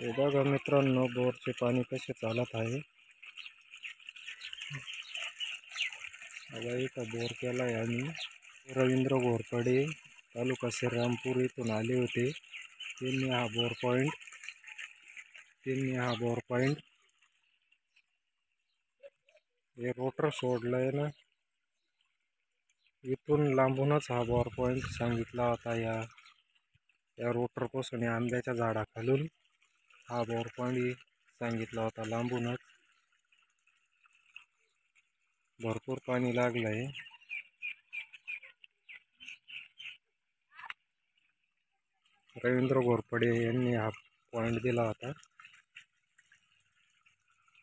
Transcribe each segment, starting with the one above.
हे बघा मित्रांनो, बोरचे पाणी कसे चालत आहे। बघा इथं बोर केला आहे आम्ही। रवींद्र घोरपडे तालुका श्रीरामपूर इथून आले होते। त्यांनी हा बोर पॉइंट हे रोटर सोडलंय ना, इथून लांबूनच हा बोर पॉइंट सांगितला होता। या रोटर पासून आंब्याच्या झाडाखालून हा बोर पॉइंट सांगितला होता। लांबूनच भरपूर पाणी लागलंय। रवींद्र घोरपडे यांनी हा पॉइंट दिला होता।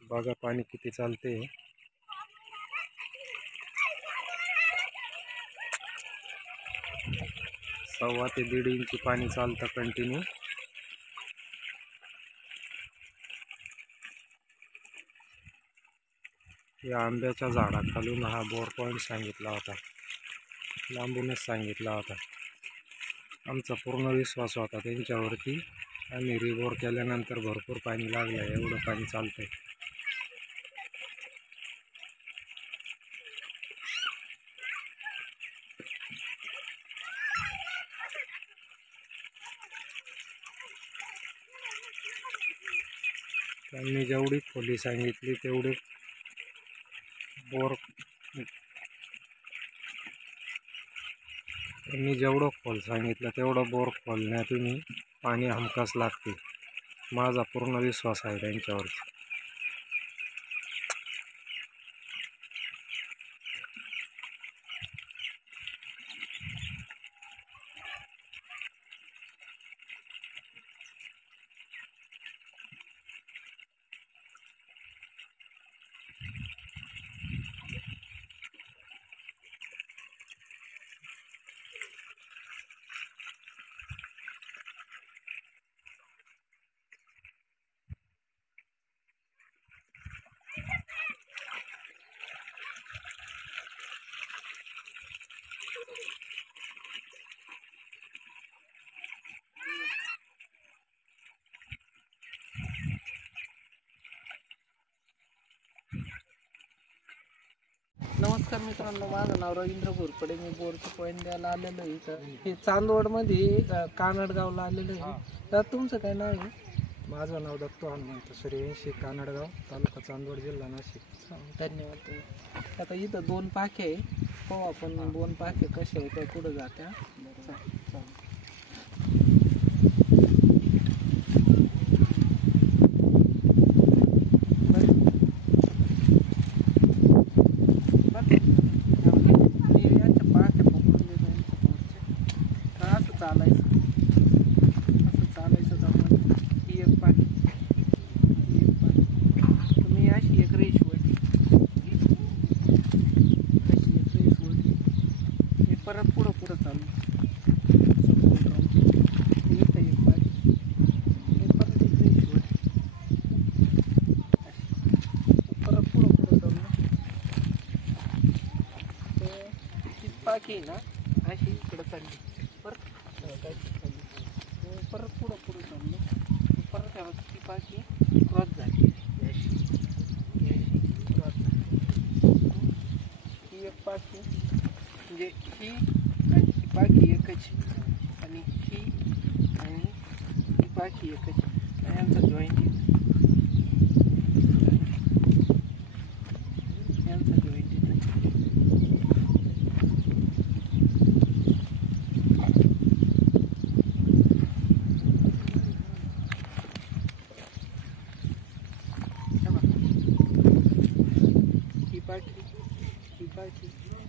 बघा पाणी किती चालते। 1.25 ते 1.5 इंच पाणी चालतं कंटिन्यू। या आंब्याच्या झाडाखालून हा बोर पॉइंट सांगितला होता, लांबूनच सांगितला होता। आमचा पूर्ण विश्वास होता त्यांच्यावरती। आम्ही रिबोर केल्यानंतर भरपूर पाणी लागलंय, एवढं पाणी चालतंय। त्यांनी जेवढी खोली सांगितली तेवढे बोर, त्यांनी जेवढं खोल सांगितलं तेवढं बोर खोलण्यातून पाणी हमखास लागते। माझा पूर्ण विश्वास आहे त्यांच्यावर। नमस्कार मित्रांनो, माझं नाव रवींद्र घोरपडे। मी बोरचे पॉइंट द्यायला आलेलो आहे। इथं हे चांदवडमध्ये कानडगावला आलेलो आहे। तर तुमचं काय नाव आहे? माझं नाव दत्तू हनुमंत सूर्यवंशी, कानडगाव, तालुका चांदवड, जिल्हा नाशिक। धन्यवाद। आता इथं 2 पाखे आहे, पाहू आपण 2 पाखे कसे होत्या, कुठं जात्या। परत पुढं चालू परत पुढं चालू ती पाखी ना अशी इकडं चालली, परत परत पुढं चाललो, परत ती पाखी क्रॉस झाली, क्रॉस झाली। ही एक पाखी म्हणजे ही आणि ही पाखी एकच, आणि ही आणि ही पाखी एकच, यांचा जॉईंट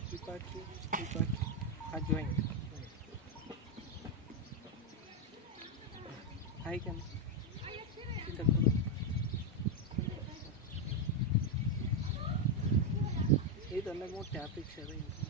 ही पाखी हा जॉईंट आहे का ना। हे त्यांना मोठ्या अपेक्षा राहील।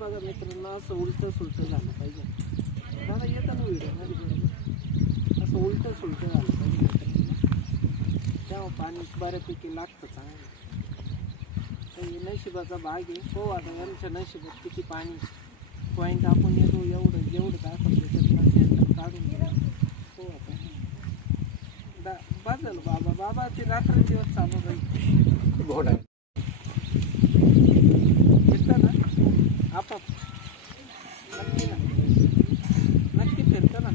बघा मित्रांनो, असं उलट सुलट झालं पाहिजे ना। दादा येतं ना व्हिडिओमध्ये बरोबर असं उलटं सुलटं झालं पाहिजे तेव्हा पाणी बऱ्यापैकी लागतं चांगलं. तर हे नशिबाचा भाग आहे. हो आता यांच्या नशिबात किती पाणी पॉईंट आपण येतो एवढं जेवढं दाखवतो त्याच्यातला सेंटर काढून गेला. हो आता बस झालं बाबा बाबा ते रात्रंदिवस चालू राहील. घोडा फिरतं ना आपाप नक्की ना नक्की फिरतं ना.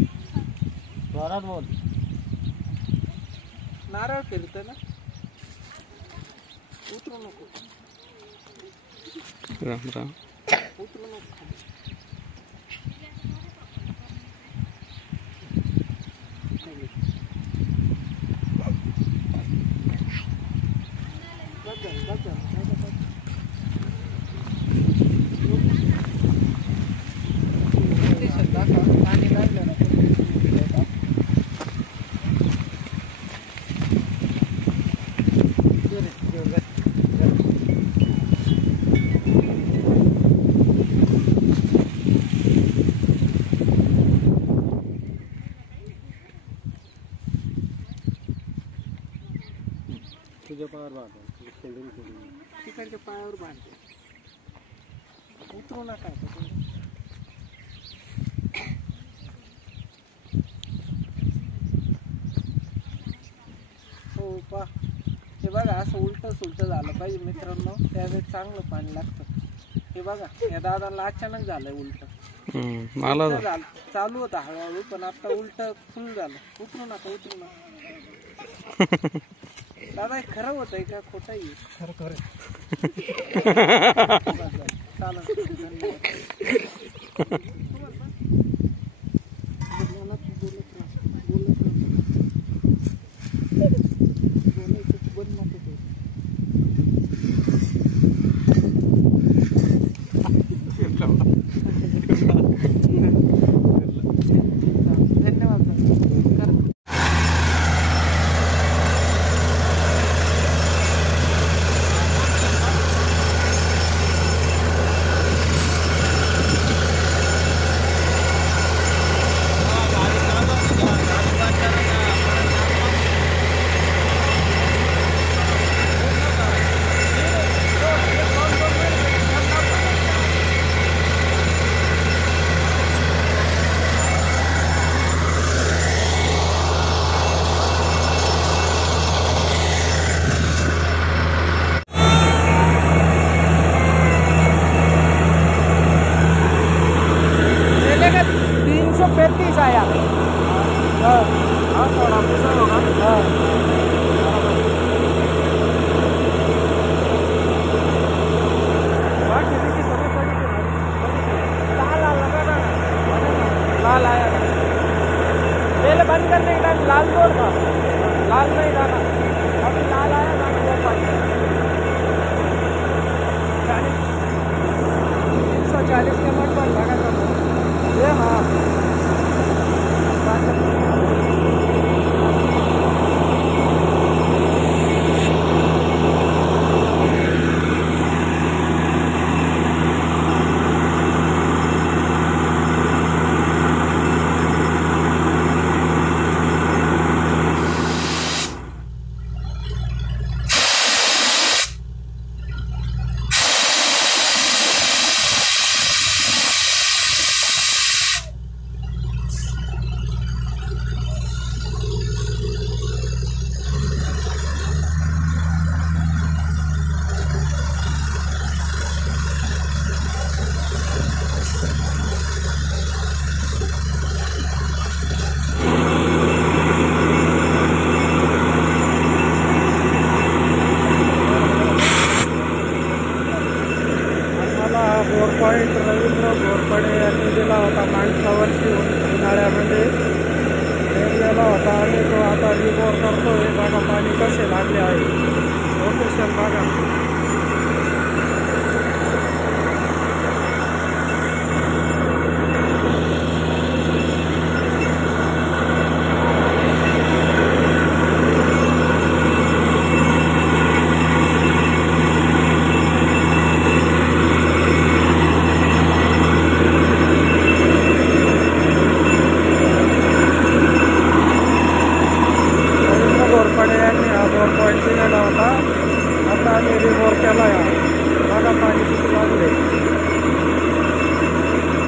जोरात बोल. नारळ फिरतं ना. उतरू नको राम राम. उतरू नको. पाणी लागलं ना तुझ्या पायावर बांध. तिकडच्या पायावर बांधते. उतरू नका आता तुम्ही. हो पा हे बघा असं उलटं सुलटं झालं पाहिजे मित्रांनो. त्यावेळेस चांगलं पाणी लागतं. हे बघा या दादाला अचानक झालंय उलट. मला चालू होतं हळूहळू पण आता उलट फुल झालं. उतरू नका उतरू नका. दादा हे खरं होतंय का खोटं आहे? खरं खरं. चालेल धन्यवाद. आया थोड़ा मुश्किल होगा. लाल आया पहले बंद करने के टाइम लाल जोड़ था. लाल नहीं डाला अभी लाल आया था. 340 के मट पर लगा था ये. हाँ पॉईंट रवींद्र घोरपडे यांनी दिला होता मागच्या वर्षी उन्हाळ्यामध्ये गेला होता आणि तो आता रिबोर करतोय. बघा पाणी कसे लागले आहे. लोकेशन बघा.